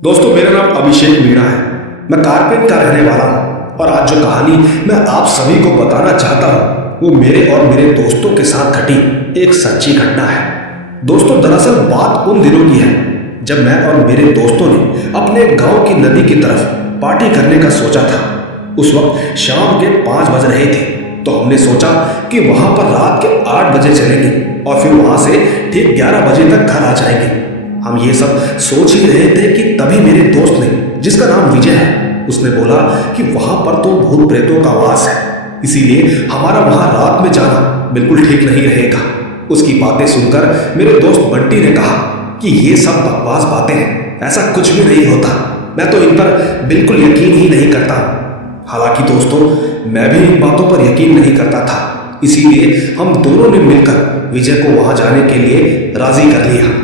दोस्तों, मेरा नाम अभिषेक मीणा है। मैं कारपेन का रहने वाला हूँ और आज जो कहानी मैं आप सभी को बताना चाहता हूँ वो मेरे और मेरे दोस्तों के साथ घटी एक सच्ची घटना है। दोस्तों, दरअसल बात उन दिनों की है जब मैं और मेरे दोस्तों ने अपने गांव की नदी की तरफ पार्टी करने का सोचा था। उस वक्त शाम के 5 बज रहे थे, तो हमने सोचा कि वहां पर रात के 8 बजे चलेंगे और फिर वहां से ठीक 11 बजे तक घर आ जाएंगे। हम ये सब सोच ही रहे थे कि तभी मेरे दोस्त ने, जिसका नाम विजय है, उसने बोला कि वहां पर तो भूत प्रेतों का वास है, इसीलिए हमारा वहां रात में जाना बिल्कुल ठीक नहीं रहेगा। उसकी बातें सुनकर मेरे दोस्त बंटी ने कहा कि ये सब बकवास बातें हैं, ऐसा कुछ भी नहीं होता, मैं तो इन पर बिल्कुल यकीन ही नहीं करता। हालांकि दोस्तों, मैं भी इन बातों पर यकीन नहीं करता था, इसीलिए हम दोनों ने मिलकर विजय को वहां जाने के लिए राजी कर लिया।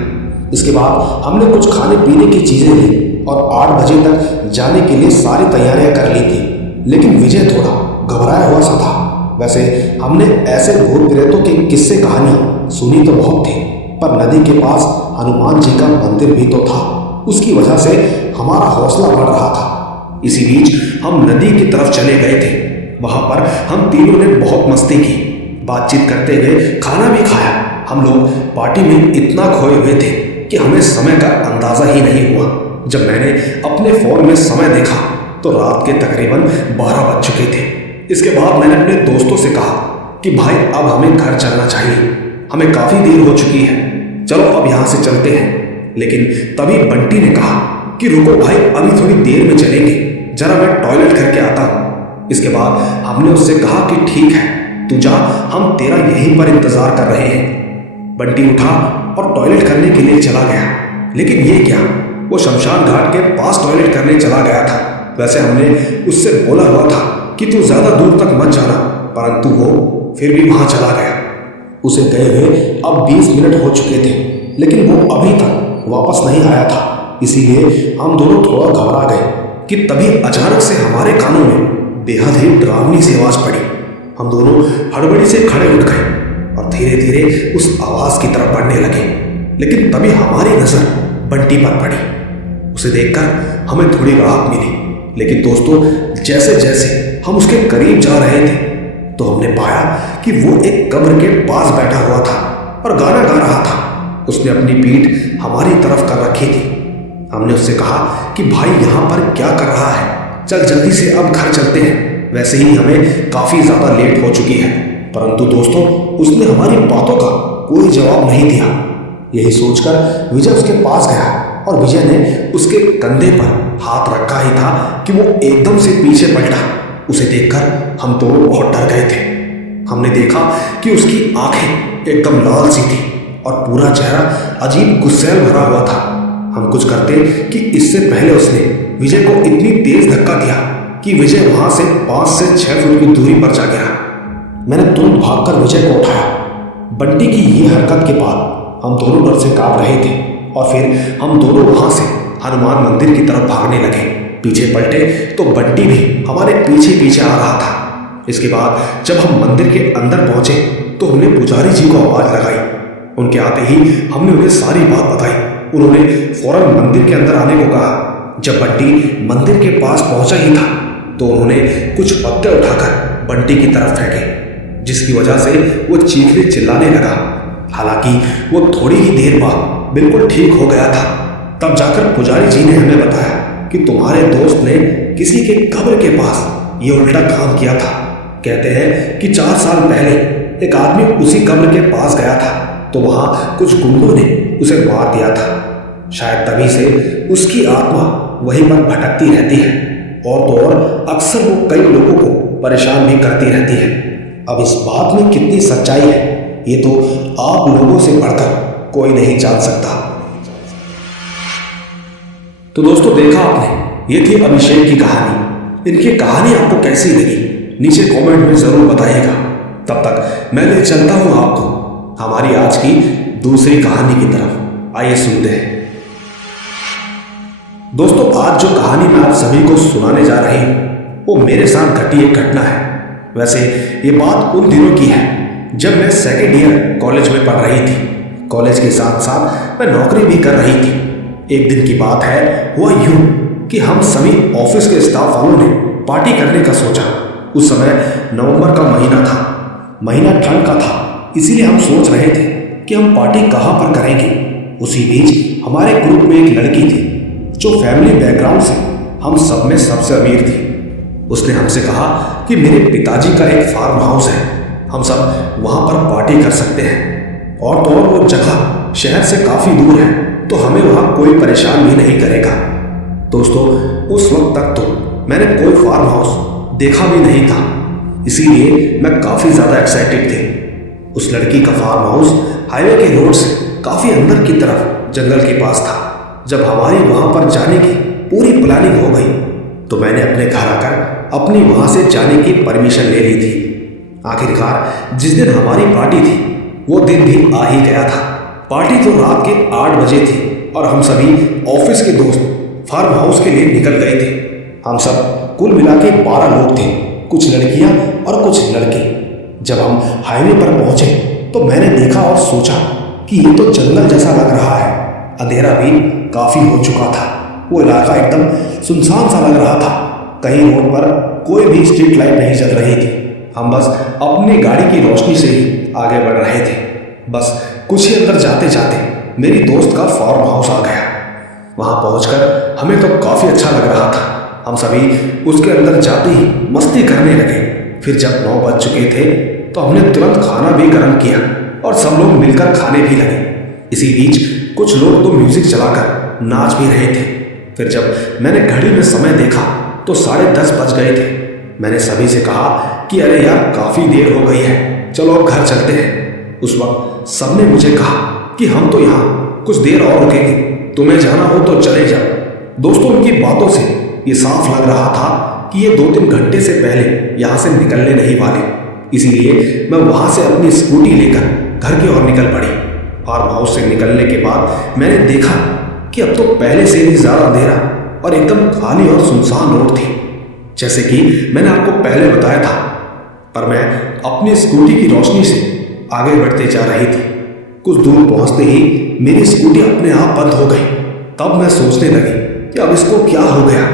इसके बाद हमने कुछ खाने पीने की चीजें ली और 8 बजे तक जाने के लिए सारी तैयारियां कर ली थी। लेकिन विजय थोड़ा घबराया हुआ सा था। वैसे हमने ऐसे भूत प्रेतों के किस्से कहानियां सुनी तो बहुत थी, पर नदी के पास हनुमान जी का मंदिर भी तो था, उसकी वजह से हमारा हौसला बढ़ रहा था। इसी बीच हम नदी की तरफ चले गए थे। वहां पर हम तीनों ने बहुत मस्ती की, बातचीत करते हुए खाना भी खाया। हम लोग पार्टी में इतना खोए हुए थे कि हमें समय का अंदाजा ही नहीं हुआ। जब मैंने अपने फोन में समय देखा तो रात के तकरीबन 12 बज चुके थे। इसके बाद मैंने अपने दोस्तों से कहा कि भाई अब हमें घर चलना चाहिए, हमें काफी देर हो चुकी है, चलो अब यहाँ से चलते हैं। लेकिन तभी बंटी ने कहा कि रुको भाई, अभी थोड़ी देर में चलेंगे, जरा मैं टॉयलेट करके आता हूँ। इसके बाद हमने उससे कहा कि ठीक है, तू जा, हम तेरा यहीं पर इंतजार कर रहे हैं। बंटी उठा और टॉयलेट करने के लिए चला गया। लेकिन ये क्या, वो शमशान घाट के पास टॉयलेट करने चला गया था। वैसे हमने उससे बोला हुआ था कि तू ज्यादा दूर तक मत जाना, परंतु वो फिर भी वहां चला गया। उसे गए हुए अब 20 मिनट हो चुके थे, लेकिन वो अभी तक वापस नहीं आया था। इसीलिए हम दोनों थोड़ा घबरा गए कि तभी अचानक से हमारे कानों में बेहद ही डरावनी सी आवाज पड़ी। हम दोनों हड़बड़ी से खड़े उठ गए और धीरे धीरे उस आवाज की तरफ बढ़ने लगे। लेकिन तभी हमारी नजर बंटी पर पड़ी। उसे देखकर हमें थोड़ी राहत मिली। लेकिन दोस्तों, जैसे जैसे हम उसके करीब जा रहे थे तो हमने पाया कि वो एक कब्र के पास बैठा हुआ था और गाना गा रहा था। उसने अपनी पीठ हमारी तरफ कर रखी थी। हमने उससे कहा कि भाई यहाँ पर क्या कर रहा है, चल जल्दी से अब घर चलते हैं, वैसे ही हमें काफी ज्यादा लेट हो चुकी है। परंतु दोस्तों, उसने हमारी बातों का कोई जवाब नहीं दिया। यही सोचकर विजय उसके पास गया और विजय ने उसके कंधे पर हाथ रखा ही था कि वो एकदम से पीछे पलटा। उसे देखकर हम दोनों बहुत डर गए थे। हमने देखा कि उसकी आंखें एकदम लाल सी थी और पूरा चेहरा अजीब गुस्सैल भरा हुआ था। हम कुछ करते कि इससे पहले उसने विजय को इतनी तेज धक्का दिया कि विजय वहां से 5 से 6 फुट की दूरी पर जा गया। मैंने तुरंत भागकर विजय को उठाया। बंटी की ये हरकत के बाद हम दोनों डर से कांप रहे थे और फिर हम दोनों वहां से हनुमान मंदिर की तरफ भागने लगे। पीछे पलटे तो बंटी भी हमारे पीछे पीछे आ रहा था। इसके बाद जब हम मंदिर के अंदर पहुंचे तो हमने पुजारी जी को आवाज लगाई। उनके आते ही हमने उन्हें सारी बात बताई। उन्होंने फौरन मंदिर के अंदर आने को कहा। जब बंटी मंदिर के पास पहुंचा ही था तो उन्होंने कुछ पत्ते उठाकर बंटी की तरफ फेंके, जिसकी वजह से वो चीखने चिल्लाने लगा। हालांकि वो थोड़ी ही देर बाद बिल्कुल ठीक हो गया था। तब जाकर पुजारी जी ने हमें बताया कि तुम्हारे दोस्त ने किसी के कब्र के पास ये उल्टा काम किया था। कहते हैं कि 4 साल पहले एक आदमी उसी कब्र के पास गया था तो वहां कुछ गुंडों ने उसे मार दिया था। शायद तभी से उसकी आत्मा वहीं पर भटकती रहती है और तो और अक्सर वो कई लोगों को परेशान भी करती रहती है। अब इस बात में कितनी सच्चाई है ये तो आप लोगों से बढ़कर कोई नहीं जान सकता। तो दोस्तों, देखा आपने, ये थी अभिषेक की कहानी। इनकी कहानी आपको कैसी लगी नीचे कमेंट में जरूर बताइएगा। तब तक मैं ले चलता हूं आपको हमारी आज की दूसरी कहानी की तरफ। आइए सुनते हैं। दोस्तों, आज जो कहानी मैं आप सभी को सुनाने जा रही हूं वो मेरे साथ घटी एक घटना है। वैसे ये बात उन दिनों की है जब मैं 2nd ईयर कॉलेज में पढ़ रही थी। कॉलेज के साथ साथ मैं नौकरी भी कर रही थी। एक दिन की बात है, हुआ यूं कि हम सभी ऑफिस के स्टाफ वालों ने पार्टी करने का सोचा। उस समय नवंबर का महीना था, महीना ठंड का था, इसीलिए हम सोच रहे थे कि हम पार्टी कहाँ पर करेंगे। उसी बीच हमारे ग्रुप में एक लड़की थी जो फैमिली बैकग्राउंड से हम सब में सबसे अमीर थी। उसने हमसे कहा कि मेरे पिताजी का एक फार्म हाउस है, हम सब वहाँ पर पार्टी कर सकते हैं, और तो और वो जगह शहर से काफ़ी दूर है, तो हमें वहाँ कोई परेशान भी नहीं करेगा। दोस्तों, उस वक्त तक तो मैंने कोई फार्म हाउस देखा भी नहीं था, इसीलिए मैं काफ़ी ज़्यादा एक्साइटेड थे। उस लड़की का फार्म हाउस हाईवे के रोड से काफ़ी अंदर की तरफ जंगल के पास था। जब हमारी वहाँ पर जाने की पूरी प्लानिंग हो गई तो मैंने अपने घर आकर अपनी वहाँ से जाने की परमिशन ले ली थी। आखिरकार जिस दिन हमारी पार्टी थी वो दिन भी आ ही गया था। पार्टी तो रात के 8 बजे थी और हम सभी ऑफिस के दोस्त फार्म हाउस के लिए निकल गए थे। हम सब कुल मिला के 12 लोग थे, कुछ लड़कियां और कुछ लड़के। जब हम हाईवे पर पहुंचे तो मैंने देखा और सोचा कि ये तो जंगल जैसा लग रहा है। अंधेरा भी काफ़ी हो चुका था, वो इलाका एकदम सुनसान सा लग रहा था। कहीं रोड पर कोई भी स्ट्रीट लाइट नहीं जल रही थी। हम बस अपनी गाड़ी की रोशनी से ही आगे बढ़ रहे थे। बस कुछ ही अंदर जाते जाते मेरी दोस्त का फार्म हाउस आ गया। वहाँ पहुँचकर हमें तो काफ़ी अच्छा लग रहा था। हम सभी उसके अंदर जाते ही मस्ती करने लगे। फिर जब 9 बज चुके थे तो हमने तुरंत खाना भी गर्म किया और सब लोग मिलकर खाने भी लगे। इसी बीच कुछ लोग तो म्यूजिक चलाकर नाच भी रहे थे। फिर जब मैंने घड़ी में समय देखा तो 10:30 बज गए थे। मैंने सभी से कहा कि अरे यार, काफ़ी देर हो गई है, चलो अब घर चलते हैं। उस वक्त सबने मुझे कहा कि हम तो यहाँ कुछ देर और रुकेंगे, तुम्हें जाना हो तो चले जाओ। दोस्तों, उनकी बातों से ये साफ लग रहा था कि ये 2-3 घंटे से पहले यहाँ से निकलने नहीं वाले। इसीलिए मैं वहाँ से अपनी स्कूटी लेकर घर की ओर निकल पड़ी। फार्म हाउस से निकलने के बाद मैंने देखा कि अब तो पहले से भी ज़्यादा अंधेरा और एकदम खाली और सुनसान रोड थी, जैसे कि मैंने आपको पहले बताया था। पर मैं अपनी स्कूटी की रोशनी से आगे बढ़ते जा रही थी। कुछ दूर पहुंचते ही मेरी स्कूटी अपने आप बंद हो गई। तब मैं सोचने लगी कि अब इसको क्या हो गया।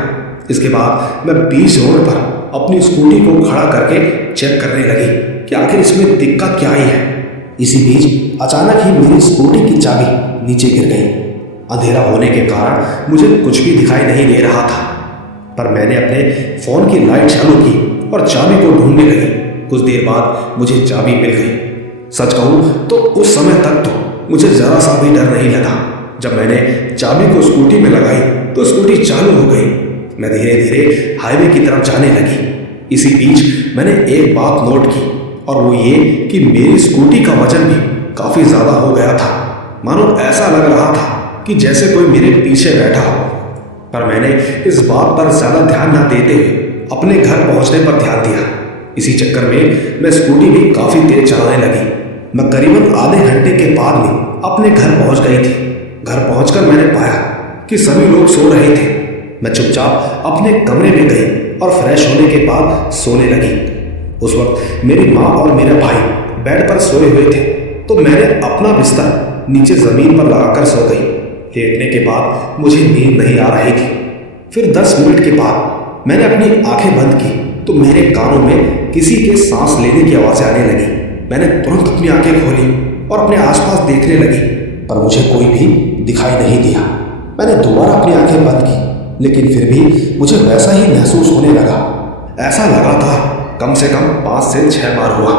इसके बाद मैं बीच रोड पर अपनी स्कूटी को खड़ा करके चेक करने लगी कि आखिर इसमें दिक्कत क्या आई है। इसी बीच अचानक ही मेरी स्कूटी की चाबी नीचे गिर गई। अंधेरा होने के कारण मुझे कुछ भी दिखाई नहीं दे रहा था, पर मैंने अपने फ़ोन की लाइट चालू की और चाबी को ढूंढने लगी। कुछ देर बाद मुझे चाबी मिल गई। सच कहूँ तो उस समय तक तो मुझे ज़रा सा भी डर नहीं लगा। जब मैंने चाबी को स्कूटी में लगाई तो स्कूटी चालू हो गई। मैं धीरे धीरे हाईवे की तरफ जाने लगी। इसी बीच मैंने एक बात नोट की, और वो ये कि मेरी स्कूटी का वजन भी काफ़ी ज़्यादा हो गया था। मानो ऐसा लग रहा था कि जैसे कोई मेरे पीछे बैठा हो। पर मैंने इस बात पर ज़्यादा ध्यान न देते हुए अपने घर पहुंचने पर ध्यान दिया। इसी चक्कर में मैं स्कूटी भी काफ़ी तेज चलाने लगी। मैं करीबन आधे घंटे के बाद में अपने घर पहुंच गई थी। घर पहुंचकर मैंने पाया कि सभी लोग सो रहे थे। मैं चुपचाप अपने कमरे में गई और फ्रेश होने के बाद सोने लगी। उस वक्त मेरी माँ और मेरा भाई बेड पर सोए हुए थे, तो मैंने अपना बिस्तर नीचे ज़मीन पर लगाकर सो गई। लेटने के बाद मुझे नींद नहीं आ रही थी। फिर 10 मिनट के बाद मैंने अपनी आंखें बंद की तो मेरे कानों में किसी के सांस लेने की आवाज़ आने लगी। मैंने तुरंत अपनी आंखें खोली और अपने आसपास देखने लगी, पर मुझे कोई भी दिखाई नहीं दिया। मैंने दोबारा अपनी आंखें बंद की, लेकिन फिर भी मुझे वैसा ही महसूस होने लगा। ऐसा लगातार कम से कम 5 से 6 बार हुआ।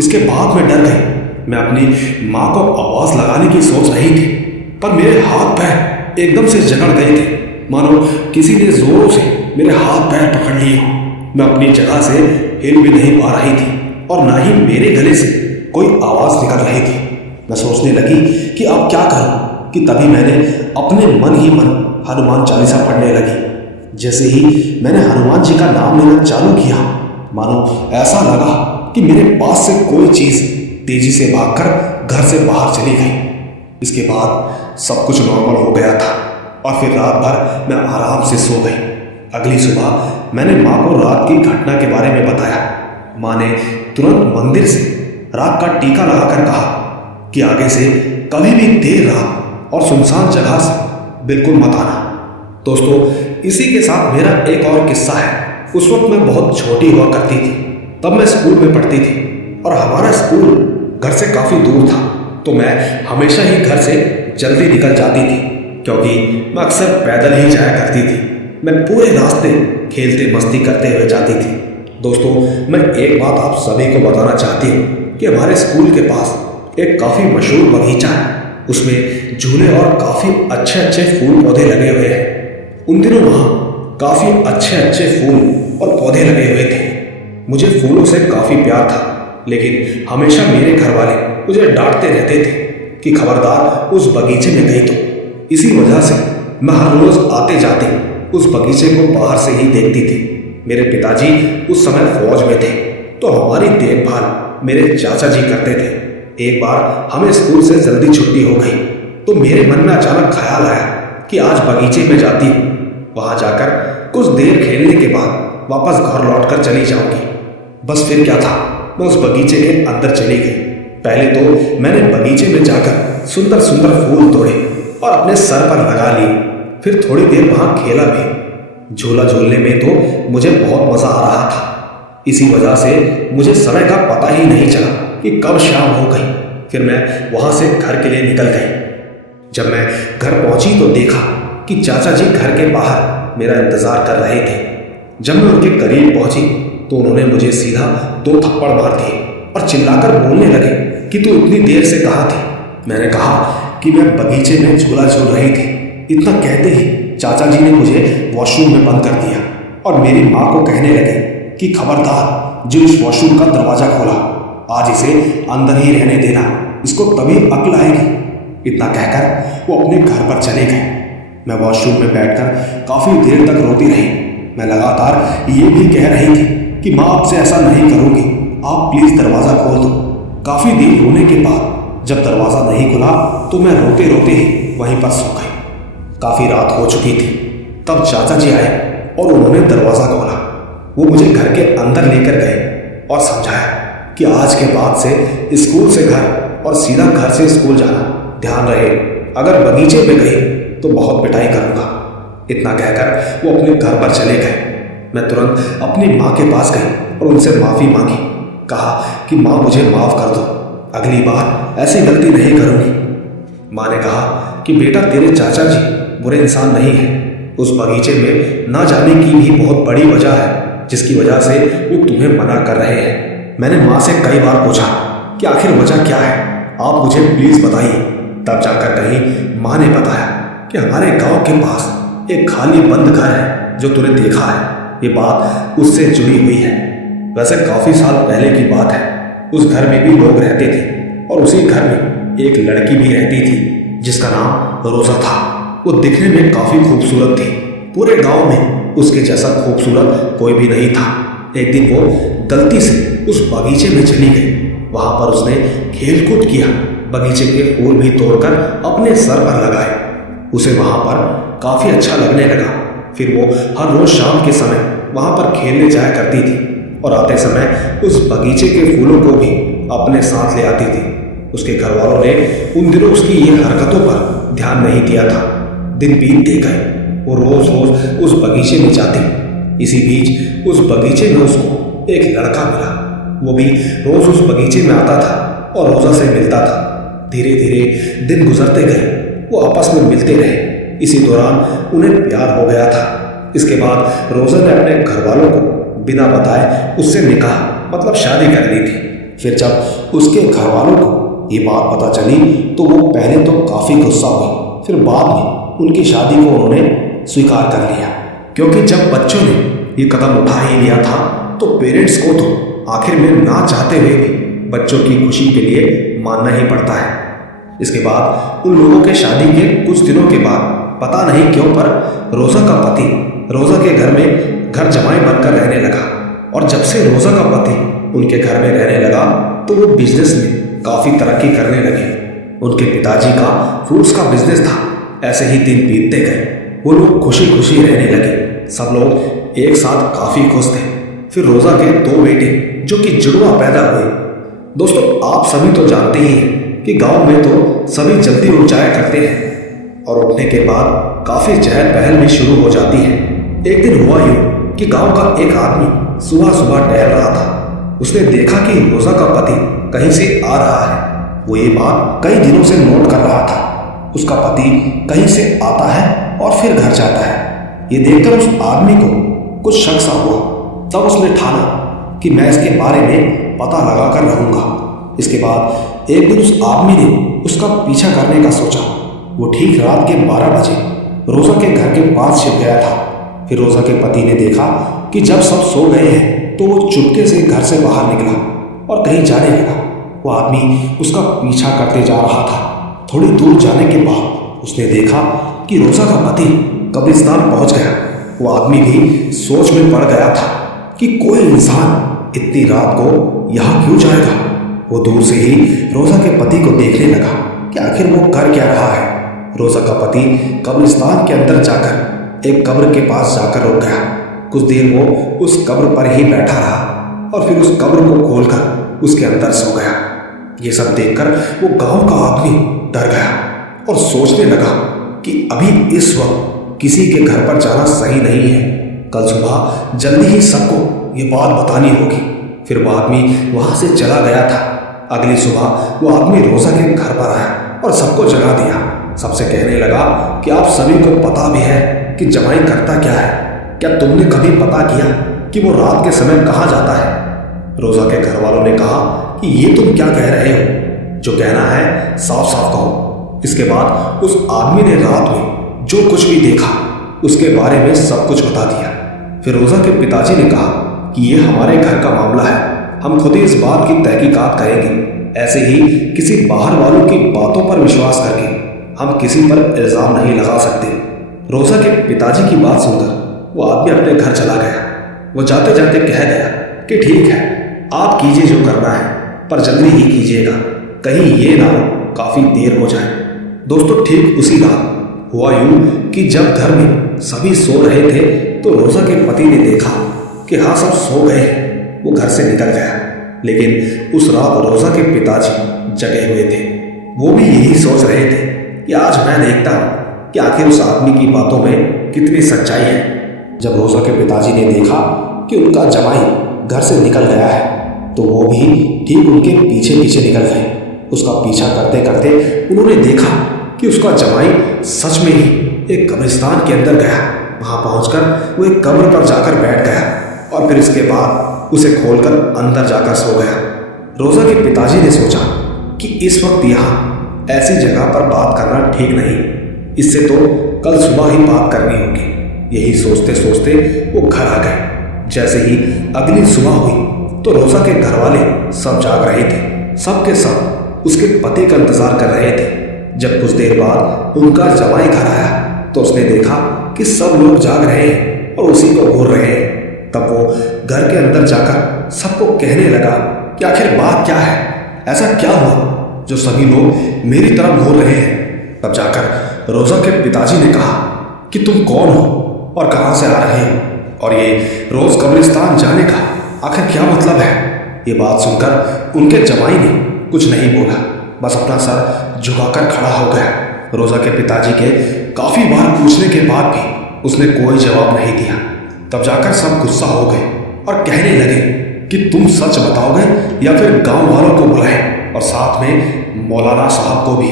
इसके बाद मैं डर गई। मैं अपनी माँ को आवाज़ लगाने की सोच रही थी, पर मेरे हाथ पैर एकदम से जकड़ गए थे, मानो किसी ने जोरों से मेरे हाथ पैर पकड़ लिए हों। मैं अपनी जगह से हिल भी नहीं पा रही थी और ना ही मेरे गले से कोई आवाज़ निकल रही थी। मैं सोचने लगी कि अब क्या करूं, कि तभी मैंने अपने मन ही मन हनुमान चालीसा पढ़ने लगी। जैसे ही मैंने हनुमान जी का नाम लेना चालू किया, मानो ऐसा लगा कि मेरे पास से कोई चीज़ तेजी से भागकर घर से बाहर चली गई। इसके बाद सब कुछ नॉर्मल हो गया था और फिर रात भर मैं आराम से सो गई। अगली सुबह मैंने माँ को रात की घटना के बारे में बताया। माँ ने तुरंत मंदिर से रात का टीका लगाकर कहा कि आगे से कभी भी देर रात और सुनसान जगह से बिल्कुल मत आना। दोस्तों, इसी के साथ मेरा एक और किस्सा है। उस वक्त मैं बहुत छोटी हुआ करती थी। तब मैं स्कूल में पढ़ती थी और हमारा स्कूल घर से काफ़ी दूर था, तो मैं हमेशा ही घर से जल्दी निकल जाती थी, क्योंकि मैं अक्सर पैदल ही जाया करती थी। मैं पूरे रास्ते खेलते मस्ती करते हुए जाती थी। दोस्तों, मैं एक बात आप सभी को बताना चाहती हूँ कि हमारे स्कूल के पास एक काफ़ी मशहूर बगीचा है। उसमें झूले और काफ़ी अच्छे अच्छे फूल पौधे लगे हुए हैं। उन दिनों वहाँ काफ़ी अच्छे अच्छे फूल और पौधे लगे हुए थे। मुझे फूलों से काफ़ी प्यार था, लेकिन हमेशा मेरे घर वाले मुझे डांटते रहते थे कि खबरदार उस बगीचे में गई तो। इसी वजह से मैं हर रोज़ आते जाते उस बगीचे को बाहर से ही देखती थी। मेरे पिताजी उस समय फौज में थे, तो हमारी देखभाल मेरे चाचा जी करते थे। एक बार हमें स्कूल से जल्दी छुट्टी हो गई, तो मेरे मन में अचानक ख्याल आया कि आज बगीचे में जाती हूँ। वहाँ जाकर कुछ देर खेलने के बाद वापस घर लौटकर चली जाऊंगी। बस फिर क्या था, मैं उस बगीचे के अंदर चली गई। पहले तो मैंने बगीचे में जाकर सुंदर सुंदर फूल तोड़े और अपने सर पर लगा लिए। फिर थोड़ी देर वहाँ खेला भी। झूला झूलने में तो मुझे बहुत मज़ा आ रहा था। इसी वजह से मुझे समय का पता ही नहीं चला कि कब शाम हो गई। फिर मैं वहाँ से घर के लिए निकल गई। जब मैं घर पहुँची तो देखा कि चाचा जी घर के बाहर मेरा इंतज़ार कर रहे थे। जब मैं उनके करीब पहुँची तो उन्होंने मुझे सीधा 2 थप्पड़ मार दिए और चिल्लाकर बोलने लगे कि तू इतनी देर से कहाँ थी। मैंने कहा कि मैं बगीचे में झूला झूल रही थी। इतना कहते ही चाचा जी ने मुझे वॉशरूम में बंद कर दिया और मेरी माँ को कहने लगे कि खबरदार, जो इस वॉशरूम का दरवाज़ा खोला, आज इसे अंदर ही रहने देना, इसको तभी अक्ल आएगी। इतना कहकर वो अपने घर पर चले गए। मैं वॉशरूम में बैठकर काफ़ी देर तक रोती रही। मैं लगातार ये भी कह रही थी कि माँ, आपसे ऐसा नहीं करूँगी, आप प्लीज़ दरवाज़ा खोल दो। काफ़ी देर रोने के बाद जब दरवाज़ा नहीं खुला तो मैं रोते रोते ही वहीं पर सो गई। काफ़ी रात हो चुकी थी। तब चाचा जी आए और उन्होंने दरवाज़ा खोला। वो मुझे घर के अंदर लेकर गए और समझाया कि आज के बाद से स्कूल से घर और सीधा घर से स्कूल जाना, ध्यान रहे, अगर बगीचे में गई तो बहुत पिटाई करूँगा। इतना कहकर वो अपने घर पर चले गए। मैं तुरंत अपनी माँ के पास गई और उनसे माफ़ी मांगी। कहा कि माँ, मुझे माफ़ कर दो, अगली बार ऐसी गलती नहीं करूँगी। माँ ने कहा कि बेटा, तेरे चाचा जी बुरे इंसान नहीं हैं। उस बगीचे में ना जाने की भी बहुत बड़ी वजह है, जिसकी वजह से वो तुम्हें मना कर रहे हैं। मैंने माँ से कई बार पूछा कि आखिर वजह क्या है, आप मुझे प्लीज़ बताइए। तब जाकर कहीं माँ ने बताया कि हमारे गांव के पास एक खाली बंद घर है जो तूने देखा है। ये बात उससे जुड़ी हुई है। वैसे काफ़ी साल पहले की बात है। उस घर में भी लोग रहते थे और उसी घर में एक लड़की भी रहती थी जिसका नाम रोज़ा था। वो दिखने में काफ़ी खूबसूरत थी। पूरे गांव में उसके जैसा खूबसूरत कोई भी नहीं था। एक दिन वो गलती से उस बगीचे में चली गई। वहाँ पर उसने खेल कूद किया, बगीचे के फूल भी तोड़कर अपने सर पर लगाए। उसे वहाँ पर काफ़ी अच्छा लगने लगा। फिर वो हर रोज़ शाम के समय वहाँ पर खेलने जाया करती थी और आते समय उस बगीचे के फूलों को भी अपने साथ ले आती थी। उसके घर वालों ने उन दिनों उसकी ये हरकतों पर ध्यान नहीं दिया था। दिन बीतते गए, वो रोज़ रोज़ उस बगीचे में जाती। इसी बीच उस बगीचे में उसको एक लड़का मिला। वो भी रोज़ उस बगीचे में आता था और रोज़ा से मिलता था। धीरे धीरे दिन गुजरते गए, वो आपस में मिलते रहे। इसी दौरान उन्हें प्यार हो गया था। इसके बाद रोज़ा ने अपने घर वालों को बिना बताए उससे निकाह मतलब शादी कर ली थी। फिर जब उसके घर वालों को ये बात पता चली तो वो पहले तो काफ़ी गुस्सा हुई, फिर बाद में उनकी शादी को उन्होंने स्वीकार कर लिया। क्योंकि जब बच्चों ने ये कदम उठा ही लिया था तो पेरेंट्स को तो आखिर में ना चाहते हुए भी बच्चों की खुशी के लिए मानना ही पड़ता है। इसके बाद उन लोगों के शादी के कुछ दिनों के बाद पता नहीं क्यों पर रोज़ा का पति रोज़ा के घर में घर जमाई बनकर रहने लगा। और जब से रोज़ा का पति उनके घर में रहने लगा तो वो बिजनेस में काफ़ी तरक्की करने लगे। उनके पिताजी का फ्रूट्स का बिजनेस था। ऐसे ही दिन बीतते गए, वो लोग खुशी खुशी रहने लगे। सब लोग एक साथ काफ़ी खुश थे। फिर रोज़ा के 2 बेटे जो कि जुड़वा पैदा हुए। दोस्तों, आप सभी तो जानते ही हैं कि गांव में तो सभी जल्दी उठ जाया करते हैं। और उठने के बाद काफी चहल पहल भी शुरू हो जाती है। एक दिन हुआ यूं कि गांव का एक आदमी सुबह सुबह टहल रहा था। उसने देखा कि रोजा का पति कहीं से आ रहा है। वो ये बात कई दिनों से नोट कर रहा था। उसका पति कहीं से आता है और फिर घर जाता है। ये देखकर उस आदमी को कुछ शक सा हुआ। तब उसने ठाना कि मैं इसके बारे में पता लगा कर रहूंगा। इसके बाद एक दिन उस आदमी ने उसका पीछा करने का सोचा। वो ठीक रात के 12 बजे रोजा के घर के पास छिप गया था। फिर रोजा के पति ने देखा कि जब सब सो गए हैं तो वो चुपके से घर से बाहर निकला और कहीं जाने लगा। वो आदमी उसका पीछा करते जा रहा था। थोड़ी दूर जाने के बाद उसने देखा कि रोजा का पति कब्रिस्तान पहुंच गया। वो आदमी भी सोच में पड़ गया था कि कोई इंसान इतनी रात को यहाँ क्यों जाएगा। वो दूर से ही रोजा के पति को देखने लगा कि आखिर वो कर क्या रहा है। रोजा का पति कब्रिस्तान के अंदर जाकर एक कब्र के पास जाकर रुक गया। कुछ देर वो उस कब्र पर ही बैठा रहा और फिर उस कब्र को खोलकर उसके अंदर सो गया। ये सब देखकर वो गांव का आदमी डर गया और सोचने लगा कि अभी इस वक्त किसी के घर पर जाना सही नहीं है। कल सुबह जल्दी ही सबको ये बात बतानी होगी। फिर वो आदमी वहां से चला गया था। अगली सुबह वो आदमी रोजा के घर पर आया और सबको जगा दिया। सबसे कहने लगा कि आप सभी को पता भी है कि जमाई करता क्या है। क्या तुमने कभी पता किया कि वो रात के समय कहाँ जाता है। रोजा के घर वालों ने कहा कि ये तुम क्या कह रहे हो, जो कहना है साफ साफ कहो। इसके बाद उस आदमी ने रात में जो कुछ भी देखा उसके बारे में सब कुछ बता दिया। फिर रोजा के पिताजी ने कहा कि ये हमारे घर का मामला है, हम खुद ही इस बात की तहकीकात करेंगे। ऐसे ही किसी बाहर वालों की बातों पर विश्वास करके हम किसी पर इल्जाम नहीं लगा सकते। रोजा के पिताजी की बात सुनकर वो आदमी अपने घर चला गया। वो जाते जाते कह गया कि ठीक है, आप कीजिए जो करना है, पर जल्दी ही कीजिएगा, कहीं ये ना हो काफी देर हो जाए। दोस्तों, ठीक उसी रात हुआ यूं कि जब घर में सभी सो रहे थे तो रोजा के पति ने देखा कि हाँ, सब सो गए हैं। वो घर से निकल गया। लेकिन उस रात रोजा के पिताजी जगे हुए थे। वो भी यही सोच रहे थे कि आज मैं देखता हूँ कि आखिर उस आदमी की बातों में कितनी सच्चाई है। जब रोजा के पिताजी ने देखा कि उनका जमाई घर से निकल गया है तो वो भी ठीक उनके पीछे पीछे निकल गए। उसका पीछा करते करते उन्होंने देखा कि उसका जमाई सच में ही एक कब्रिस्तान के अंदर गया। वहां पहुंचकर वो एक कब्र पर जाकर बैठ गया और फिर इसके बाद उसे खोलकर अंदर जाकर सो गया। रोजा के पिताजी ने सोचा कि इस वक्त यहाँ ऐसी जगह पर बात करना ठीक नहीं, इससे तो कल सुबह ही बात करनी होगी। यही सोचते सोचते वो घर आ गए। जैसे ही अगली सुबह हुई तो रोजा के घर वाले सब जाग रहे थे। सब के सब उसके पति का इंतजार कर रहे थे। जब कुछ देर बाद उनका जमाई घर आया तो उसने देखा कि सब लोग जाग रहे हैं और उसी को घूर रहे हैं। तब वो घर के अंदर जाकर सबको कहने लगा कि आखिर बात क्या है, ऐसा क्या हुआ जो सभी लोग मेरी तरफ घूर रहे हैं। तब जाकर रोजा के पिताजी ने कहा कि तुम कौन हो और कहाँ से आ रहे हो, और ये रोज कब्रिस्तान जाने का आखिर क्या मतलब है। ये बात सुनकर उनके जमाई ने कुछ नहीं बोला, बस अपना सर झुकाकर खड़ा हो गया। रोजा के पिताजी के काफी बार पूछने के बाद भी उसने कोई जवाब नहीं दिया। तब जाकर सब गुस्सा हो गए और कहने लगे कि तुम सच बताओगे या फिर गांव वालों को बुलाएं और साथ में मौलाना साहब को भी।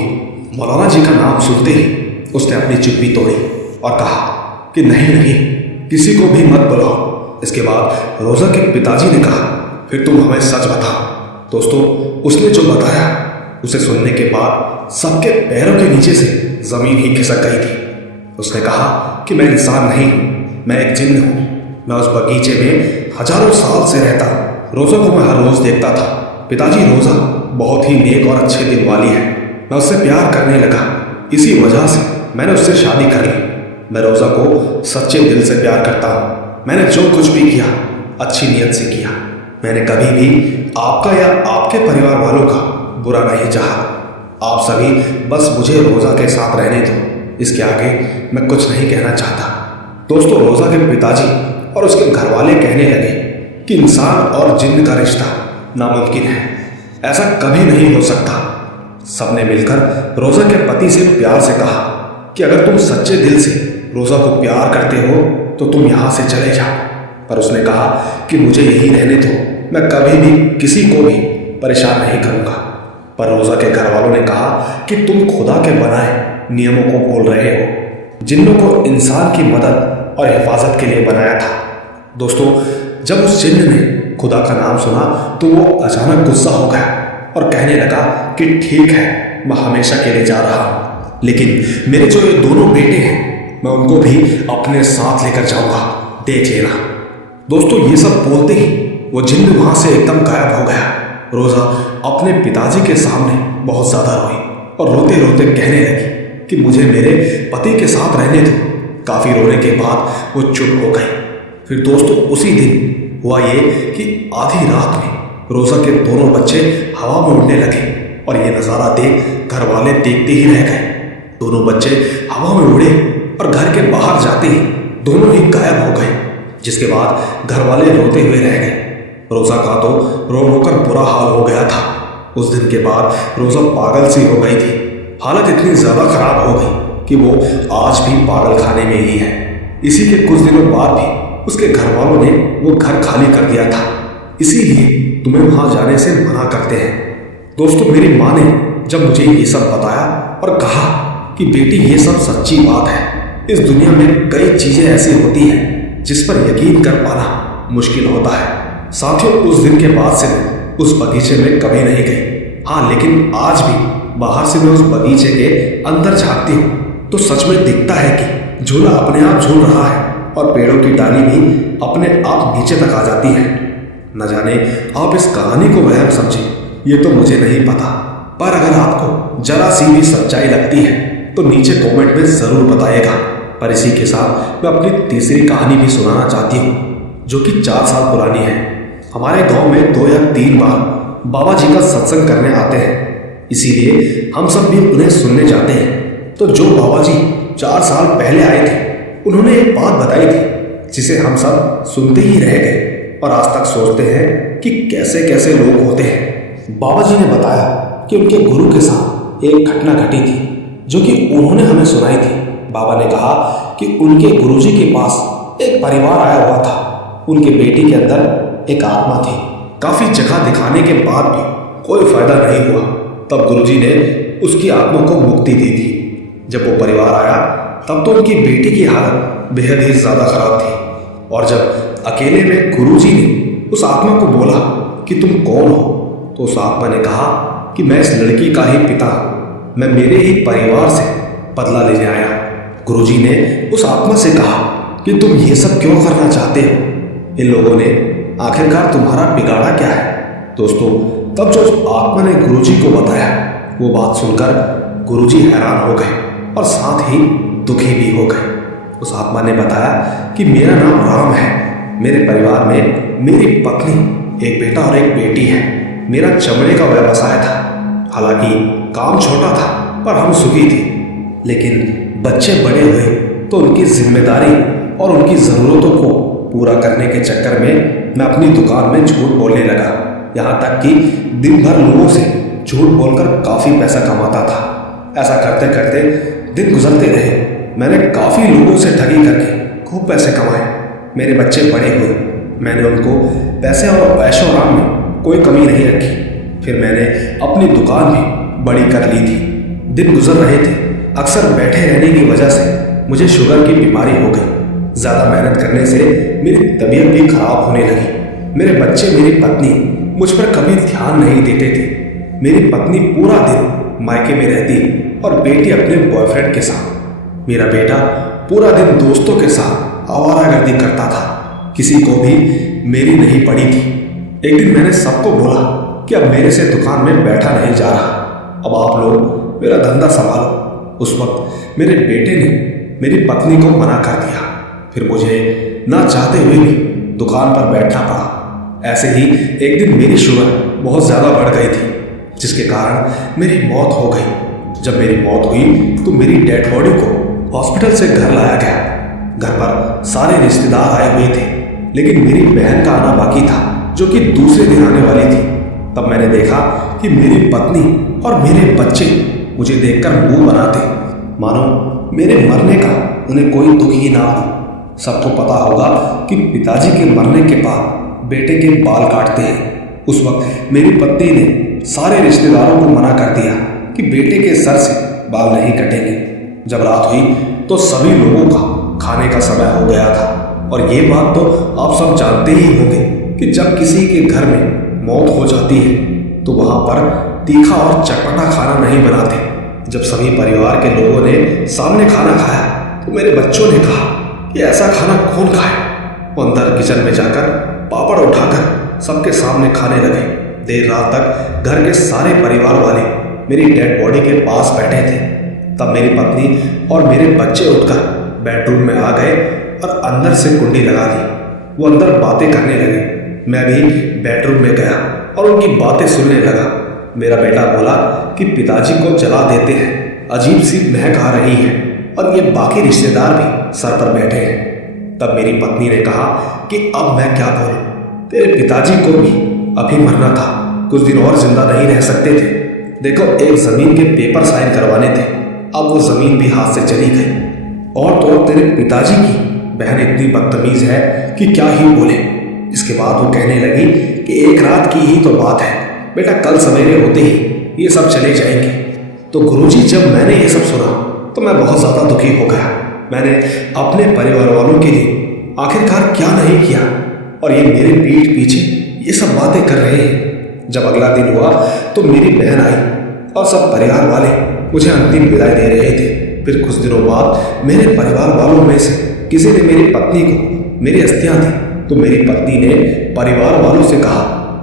मौलाना जी का नाम सुनते ही उसने अपनी चुप्पी तोड़ी और कहा कि नहीं नहीं, किसी को भी मत बुलाओ। इसके बाद रोजा के पिताजी ने कहा फिर तुम हमें सच बताओ। दोस्तों, उसने जो बताया उसे सुनने के बाद सबके पैरों के नीचे से जमीन ही खिसक गई थी। उसने कहा कि मैं इंसान नहीं हूँ, मैं एक जिन्न हूँ। मैं उस बगीचे में हजारों साल से रहता हूँ। रोजा को मैं हर रोज देखता था। पिताजी रोजा बहुत ही नेक और अच्छे दिल वाली है। मैं उससे प्यार करने लगा, इसी वजह से मैंने उससे शादी कर ली। मैं रोजा को सच्चे दिल से प्यार करता हूँ। मैंने जो कुछ भी किया अच्छी नीयत से किया। मैंने कभी भी आपका या आपके परिवार वालों का बुरा नहीं चाहा। आप सभी बस मुझे रोजा के साथ रहने दो, इसके आगे मैं कुछ नहीं कहना चाहता। दोस्तों, रोजा के पिताजी और उसके घर वाले कहने लगे कि इंसान और जिन्न का रिश्ता नामुमकिन है, ऐसा कभी नहीं हो सकता। सबने मिलकर रोजा के पति से प्यार से कहा कि अगर तुम सच्चे दिल से रोज़ा को प्यार करते हो तो तुम यहाँ से चले जाओ। पर उसने कहा कि मुझे यही रहने दो, मैं कभी भी किसी को भी परेशान नहीं करूँगा। पर रोज़ा के घर वालों ने कहा कि तुम खुदा के बनाए नियमों को बोल रहे हो, जिन्नों को इंसान की मदद और हिफाजत के लिए बनाया था। दोस्तों, जब उस जिन्न ने खुदा का नाम सुना तो वो अचानक गुस्सा हो गया और कहने लगा कि ठीक है, मैं हमेशा के लिए जा रहा हूँ, लेकिन मेरे जो ये दोनों बेटे हैं मैं उनको भी अपने साथ लेकर जाऊँगा, देख लेना। दोस्तों, ये सब बोलते ही वो जिन्न वहाँ से एकदम गायब हो गया। रोज़ा अपने पिताजी के सामने बहुत ज़्यादा रोई और रोते रोते कहने लगी कि मुझे मेरे पति के साथ रहने दो। काफ़ी रोने के बाद वो चुप हो गई। फिर दोस्तों, उसी दिन हुआ ये कि आधी रात में रोज़ा के दोनों बच्चे हवा में उड़ने लगे और ये नज़ारा देख घर वाले देखते ही रह गए। दोनों बच्चे हवा में उड़े और घर के बाहर जाते ही दोनों ही गायब हो गए, जिसके बाद घर वाले रोते हुए रह गए। रोज़ा का तो रो रो कर बुरा हाल हो गया था। उस दिन के बाद रोज़ा पागल सी हो गई थी। हालत इतनी ज़्यादा खराब हो गई कि वो आज भी पागल खाने में ही है। इसी के कुछ दिनों बाद भी उसके घर वालों ने वो घर खाली कर दिया था, इसीलिए तुम्हें वहाँ जाने से मना करते हैं। दोस्तों, मेरी माँ ने जब मुझे ये सब बताया और कहा कि बेटी, ये सब सच्ची बात है, इस दुनिया में कई चीज़ें ऐसी होती हैं जिस पर यकीन कर पाना मुश्किल होता है। साथियों, उस दिन के बाद से मैं उस बगीचे में कभी नहीं गई। हाँ, लेकिन आज भी बाहर से मैं उस बगीचे के अंदर झांकती हूँ तो सच में दिखता है कि झूला अपने आप झूल रहा है और पेड़ों की डाली भी अपने आप नीचे तक आ जाती है। न जाने आप इस कहानी को वहम समझे, ये तो मुझे नहीं पता, पर अगर आपको जरा सी भी सच्चाई लगती है तो नीचे कमेंट में ज़रूर बताइएगा। पर इसी के साथ मैं अपनी तीसरी कहानी भी सुनाना चाहती हूँ, जो कि 4 साल पुरानी है। हमारे गांव में 2 या 3 बार बाबा जी का सत्संग करने आते हैं, इसीलिए हम सब भी उन्हें सुनने जाते हैं। तो जो बाबा जी 4 साल पहले आए थे, उन्होंने एक बात बताई थी जिसे हम सब सुनते ही रह गए और आज तक सोचते हैं कि कैसे कैसे लोग होते हैं। बाबा जी ने बताया कि उनके गुरु के साथ एक घटना घटी थी जो कि उन्होंने हमें सुनाई थी। बाबा ने कहा कि उनके गुरुजी के पास एक परिवार आया हुआ था। उनके बेटी के अंदर एक आत्मा थी। काफ़ी जगह दिखाने के बाद भी कोई फायदा नहीं हुआ। तब गुरुजी ने उसकी आत्मा को मुक्ति दी थी। जब वो परिवार आया तब तो उनकी बेटी की हालत बेहद ही ज़्यादा खराब थी और जब अकेले में गुरुजी ने उस आत्मा को बोला कि तुम कौन हो, तो उस आत्मा ने कहा कि मैं इस लड़की का ही पिता हूँ, मैं मेरे ही परिवार से बदला लेने आया। गुरुजी ने उस आत्मा से कहा कि तुम ये सब क्यों करना चाहते हो, इन लोगों ने आखिरकार तुम्हारा बिगाड़ा क्या है। दोस्तों, तब जो आत्मा ने गुरुजी को बताया, वो बात सुनकर गुरुजी हैरान हो गए और साथ ही दुखी भी हो गए। उस आत्मा ने बताया कि मेरा नाम राम है, मेरे परिवार में मेरी पत्नी, एक बेटा और एक बेटी है। मेरा चमड़े का व्यवसाय था, हालांकि काम छोटा था पर हम सुखी थे। लेकिन बच्चे बड़े हुए तो उनकी जिम्मेदारी और उनकी ज़रूरतों को पूरा करने के चक्कर में मैं अपनी दुकान में झूठ बोलने लगा। यहाँ तक कि दिन भर लोगों से झूठ बोलकर काफ़ी पैसा कमाता था। ऐसा करते करते दिन गुजरते रहे। मैंने काफ़ी लोगों से ठगी करके खूब पैसे कमाए। मेरे बच्चे बड़े हुए, मैंने उनको पैसे और ऐशो आराम में कोई कमी नहीं रखी। फिर मैंने अपनी दुकान भी बड़ी कर ली थी। दिन गुजर रहे थे। अक्सर बैठे रहने की वजह से मुझे शुगर की बीमारी हो गई। ज़्यादा मेहनत करने से मेरी तबीयत भी खराब होने लगी। मेरे बच्चे, मेरी पत्नी मुझ पर कभी ध्यान नहीं देते थे। मेरी पत्नी पूरा दिन मायके में रहती और बेटी अपने बॉयफ्रेंड के साथ। मेरा बेटा पूरा दिन दोस्तों के साथ आवारागर्दी करता था। किसी को भी मेरी नहीं पड़ी थी। एक दिन मैंने सबको बोला कि अब मेरे से दुकान में बैठा नहीं जा रहा, अब आप लोग मेरा धंधा संभालो। उस वक्त मेरे बेटे ने मेरी पत्नी को मना कर दिया। फिर मुझे ना चाहते हुए भी दुकान पर बैठना पड़ा। ऐसे ही एक दिन मेरी शुगर बहुत ज़्यादा बढ़ गई थी, जिसके कारण मेरी मौत हो गई। जब मेरी मौत हुई तो मेरी डेड बॉडी को हॉस्पिटल से घर लाया गया। घर पर सारे रिश्तेदार आए हुए थे, लेकिन मेरी बहन का आना बाकी था, जो कि दूसरे दिन आने वाली थी। तब मैंने देखा कि मेरी पत्नी और मेरे बच्चे मुझे देखकर मुंह बनाते, मानो मेरे मरने का उन्हें कोई दुख ही ना हो। सबको पता होगा कि पिताजी के मरने के बाद बेटे के बाल काटते हैं। उस वक्त मेरी पत्नी ने सारे रिश्तेदारों को मना कर दिया कि बेटे के सर से बाल नहीं कटेंगे। जब रात हुई तो सभी लोगों का खाने का समय हो गया था। और ये बात तो आप सब जानते ही होंगे कि जब किसी के घर में मौत हो जाती है तो वहाँ पर तीखा और चटपटा खाना नहीं बनाते। जब सभी परिवार के लोगों ने सामने खाना खाया तो मेरे बच्चों ने कहा कि ऐसा खाना कौन खाए। वो अंदर किचन में जाकर पापड़ उठाकर सबके सामने खाने लगे। देर रात तक घर के सारे परिवार वाले मेरी डेड बॉडी के पास बैठे थे। तब मेरी पत्नी और मेरे बच्चे उठकर बेडरूम में आ गए और अंदर से कुंडी लगा दी। वो अंदर बातें करने लगे। मैं भी बेडरूम में गया और उनकी बातें सुनने लगा। मेरा बेटा बोला कि पिताजी को जला देते हैं, अजीब सी महक आ रही है और ये बाकी रिश्तेदार भी सर पर बैठे हैं। तब मेरी पत्नी ने कहा कि अब मैं क्या बोलूं, तेरे पिताजी को भी अभी मरना था, कुछ दिन और जिंदा नहीं रह सकते थे। देखो, एक जमीन के पेपर साइन करवाने थे, अब वो जमीन भी हाथ से चली गई। और तो और तेरे पिताजी की बहन इतनी बदतमीज है कि क्या ही बोले। इसके बाद वो कहने लगी कि एक रात की ही तो बात है बेटा, कल सवेरे होते ही ये सब चले जाएंगे। तो गुरुजी, जब मैंने ये सब सुना तो मैं बहुत ज़्यादा दुखी हो गया। मैंने अपने परिवार वालों के लिए आखिरकार क्या नहीं किया और ये मेरे पीठ पीछे ये सब बातें कर रहे हैं। जब अगला दिन हुआ तो मेरी बहन आई और सब परिवार वाले मुझे अंतिम विदाई दे रहे थे। फिर कुछ दिनों बाद मेरे परिवार वालों में से किसी ने मेरी पत्नी को मेरी अस्थियां दी तो मेरी पत्नी ने परिवार वालों से कहा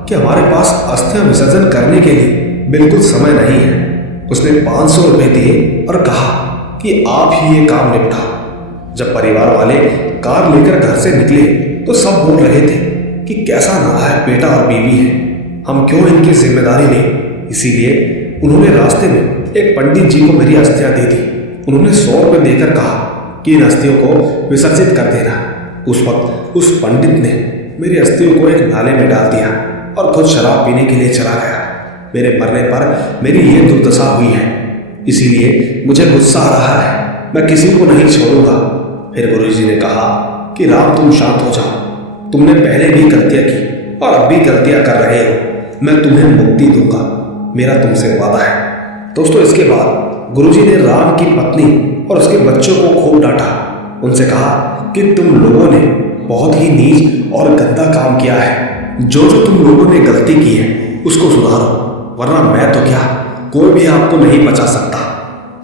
कि हमारे पास अस्थियां विसर्जन करने के लिए बिल्कुल समय नहीं है। उसने 500 रुपये दिए और कहा कि आप ही ये काम निपटाओ। जब परिवार वाले कार लेकर घर से निकले तो सब बोल रहे थे कि कैसा नालायक बेटा और बीवी है, हम क्यों इनकी जिम्मेदारी लें। इसीलिए उन्होंने रास्ते में एक पंडित जी को मेरी अस्थियां दी थी। उन्होंने 100 रुपये देकर कहा कि इन अस्थियों को विसर्जित कर देना। उस वक्त उस पंडित ने मेरी अस्थियों को एक नाले में डाल दिया और खुद शराब पीने के लिए चला गया। मेरे मरने पर मेरी ये दुर्दशा हुई है, इसीलिए मुझे गुस्सा आ रहा है, मैं किसी को नहीं छोड़ूंगा। फिर गुरुजी ने कहा कि राम, तुम शांत हो जाओ, तुमने पहले भी गलतियां की और अब भी गलतियां कर रहे हो, मैं तुम्हें मुक्ति दूंगा, मेरा तुमसे वादा है। दोस्तों, इसके बाद गुरुजी ने राम की पत्नी और उसके बच्चों को खूब डांटा। उनसे कहा कि तुम लोगों ने बहुत ही नीच और गंदा काम किया है। जो तुम लोगों ने गलती की है उसको सुधारो, वरना मैं तो क्या, कोई भी आपको नहीं बचा सकता।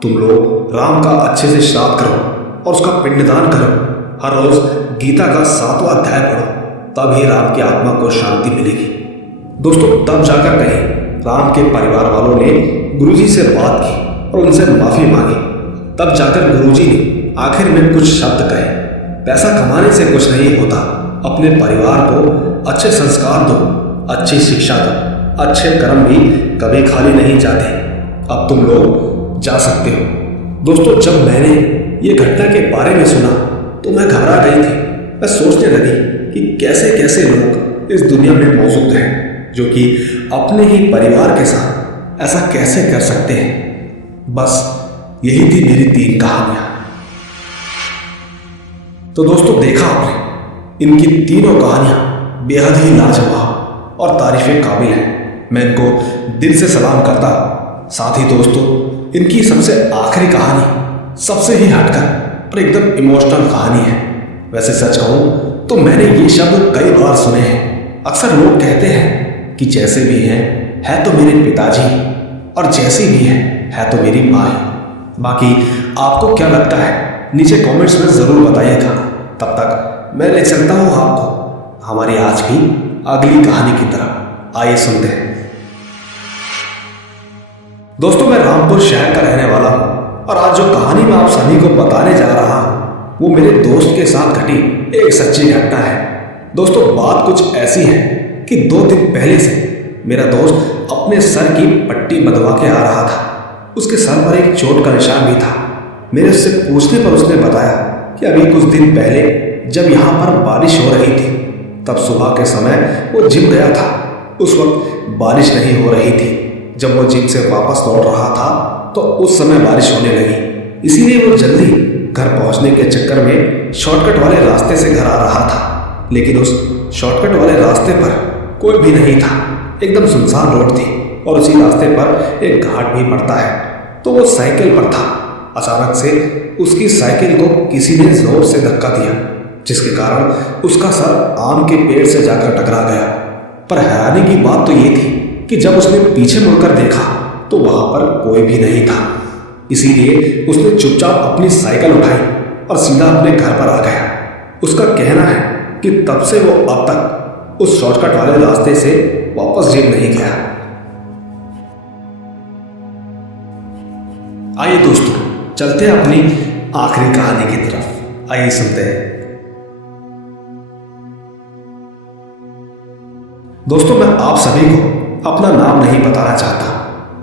तुम लोग राम का अच्छे से श्राद्ध करो और उसका पिंडदान करो। हर रोज गीता का 7वां अध्याय पढ़ो, तब ही राम की आत्मा को शांति मिलेगी। दोस्तों, तब जाकर कहीं राम के परिवार वालों ने गुरुजी से बात की और उनसे माफी मांगी। तब जाकर गुरुजी ने आखिर में कुछ शब्द कहे, पैसा कमाने से कुछ नहीं होता, अपने परिवार को अच्छे संस्कार दो, अच्छी शिक्षा दो, अच्छे कर्म भी कभी खाली नहीं जाते। अब तुम लोग जा सकते हो। दोस्तों, जब मैंने ये घटना के बारे में सुना तो मैं घबरा गई थी। मैं सोचने लगी कि कैसे कैसे लोग इस दुनिया में मौजूद हैं जो कि अपने ही परिवार के साथ ऐसा कैसे कर सकते हैं। बस यही थी मेरी 3 कहानियां। तो दोस्तों, देखा आपने, इनकी तीनों कहानियां बेहद ही लाजवाब और तारीफ़ काबिल हैं। मैं इनको दिल से सलाम करता हूं। साथ ही दोस्तों, इनकी सबसे आखिरी कहानी सबसे ही हटकर और एकदम इमोशनल कहानी है। वैसे सच कहूं तो मैंने ये शब्द कई बार सुने हैं। अक्सर लोग कहते हैं कि जैसे भी हैं है तो मेरे पिताजी और जैसी भी है तो मेरी माँ ही। बाकी आपको क्या लगता है नीचे कमेंट्स में ज़रूर बताइएगा। तब तक मैं ले चलता हूँ आपको हमारी आज की अगली कहानी की तरफ। आइए सुनते हैं। दोस्तों, मैं रामपुर शहर का रहने वाला हूँ और आज जो कहानी मैं आप सभी को बताने जा रहा हूँ वो मेरे दोस्त के साथ घटी एक सच्ची घटना है। दोस्तों, बात कुछ ऐसी है कि 2 दिन पहले से मेरा दोस्त अपने सर की पट्टी बंधवा के आ रहा था। उसके सर पर एक चोट का निशान भी था। मेरे उससे पूछने पर उसने बताया कि अभी कुछ दिन पहले जब यहाँ पर बारिश हो रही थी तब सुबह के समय वो जिम गया था। उस वक्त बारिश नहीं हो रही थी। जब वो जिम से वापस लौट रहा था तो उस समय बारिश होने लगी। इसीलिए वो जल्दी घर पहुंचने के चक्कर में शॉर्टकट वाले रास्ते से घर आ रहा था। लेकिन उस शॉर्टकट वाले रास्ते पर कोई भी नहीं था, एकदम सुनसान रोड थी और उसी रास्ते पर एक घाट भी पड़ता है। तो वो साइकिल पर था। अचानक से उसकी साइकिल को किसी ने जोर से धक्का दिया, जिसके कारण उसका सर आम के पेड़ से जाकर टकरा गया। पर हैरानी की बात तो ये थी कि जब उसने पीछे मुड़कर देखा तो वहां पर कोई भी नहीं था। इसीलिए उसने चुपचाप अपनी साइकिल उठाई और सीधा अपने घर पर आ गया। उसका कहना है कि तब से वो अब तक उस शॉर्टकट वाले रास्ते से वापस जेल नहीं गया। आइए दोस्तों, चलते हैं अपनी आखिरी कहानी की तरफ। आइए सुनते हैं। दोस्तों, मैं आप सभी को अपना नाम नहीं बताना चाहता।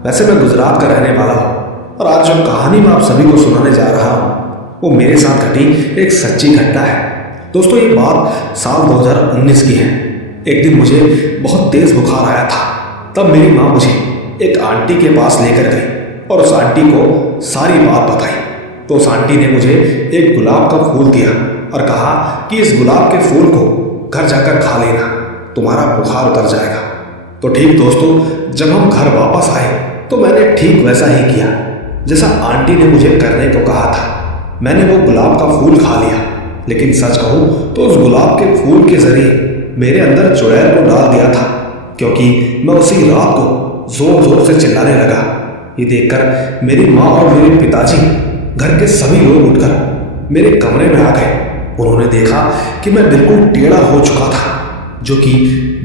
वैसे मैं गुजरात का रहने वाला हूँ और आज जो कहानी मैं आप सभी को सुनाने जा रहा हूँ वो मेरे साथ घटी एक सच्ची घटना है। दोस्तों, ये बात साल 2019 की है। एक दिन मुझे बहुत तेज बुखार आया था। तब मेरी माँ मुझे एक आंटी के पास लेकर गई और उस आंटी को सारी बात बताई। तो उस आंटी ने मुझे एक गुलाब का फूल दिया और कहा कि इस गुलाब के फूल को घर जाकर खा लेना, तुम्हारा बुखार उतर जाएगा। तो ठीक दोस्तों, जब हम घर वापस आए तो मैंने ठीक वैसा ही किया जैसा आंटी ने मुझे करने को कहा था। मैंने वो गुलाब का फूल खा लिया। लेकिन सच कहूँ तो उस गुलाब के फूल के जरिए मेरे अंदर चुड़ैल को डाल दिया था, क्योंकि मैं उसी रात को जोर जोर से चिल्लाने लगा। ये देखकर मेरी माँ और मेरे पिताजी, घर के सभी लोग उठकर मेरे कमरे में आ गए। उन्होंने देखा कि मैं बिल्कुल टेढ़ा हो चुका था, जो कि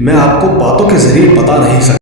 मैं आपको बातों के जरिए बता नहीं सकता।